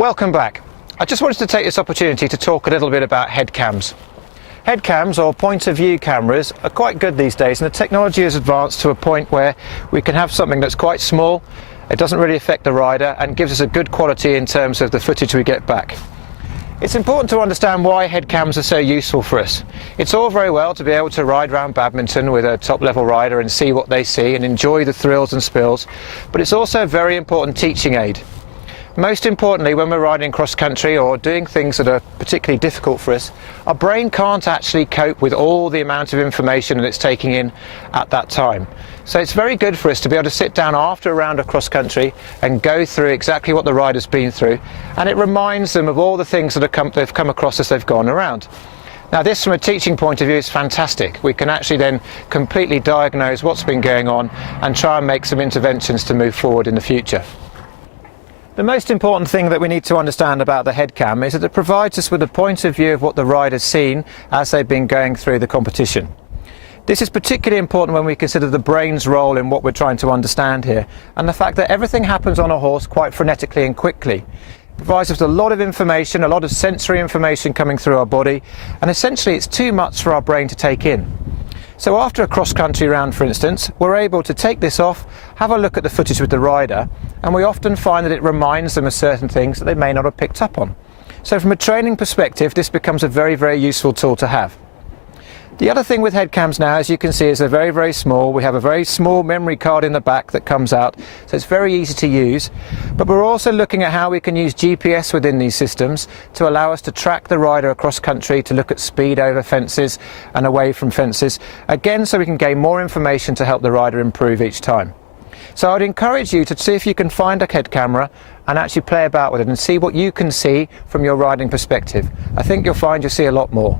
Welcome back. I just wanted to take this opportunity to talk a little bit about HedCamz. HedCamz, or point of view cameras, are quite good these days, and the technology has advanced to a point where we can have something that's quite small, it doesn't really affect the rider, and gives us a good quality in terms of the footage we get back. It's important to understand why HedCamz are so useful for us. It's all very well to be able to ride around badminton with a top-level rider and see what they see and enjoy the thrills and spills, but it's also a very important teaching aid. Most importantly, when we're riding cross-country or doing things that are particularly difficult for us, our brain can't actually cope with all the amount of information that it's taking in at that time. So it's very good for us to be able to sit down after a round of cross-country and go through exactly what the rider's been through, and it reminds them of all the things that they've come across as they've gone around. Now this, from a teaching point of view, is fantastic. We can actually then completely diagnose what's been going on and try and make some interventions to move forward in the future. The most important thing that we need to understand about the HedCam is that it provides us with a point of view of what the rider's seen as they've been going through the competition. This is particularly important when we consider the brain's role in what we're trying to understand here, and the fact that everything happens on a horse quite frenetically and quickly. It provides us with a lot of information, a lot of sensory information coming through our body, and essentially it's too much for our brain to take in. So after a cross-country round, for instance, we're able to take this off, have a look at the footage with the rider, and we often find that it reminds them of certain things that they may not have picked up on. So from a training perspective, this becomes a very, very useful tool to have. The other thing with HedCamz now, as you can see, is they're very, very small. We have a very small memory card in the back that comes out, so it's very easy to use. But we're also looking at how we can use GPS within these systems to allow us to track the rider across country, to look at speed over fences and away from fences, again so we can gain more information to help the rider improve each time. So I'd encourage you to see if you can find a head camera and actually play about with it and see what you can see from your riding perspective. I think you'll find you'll see a lot more.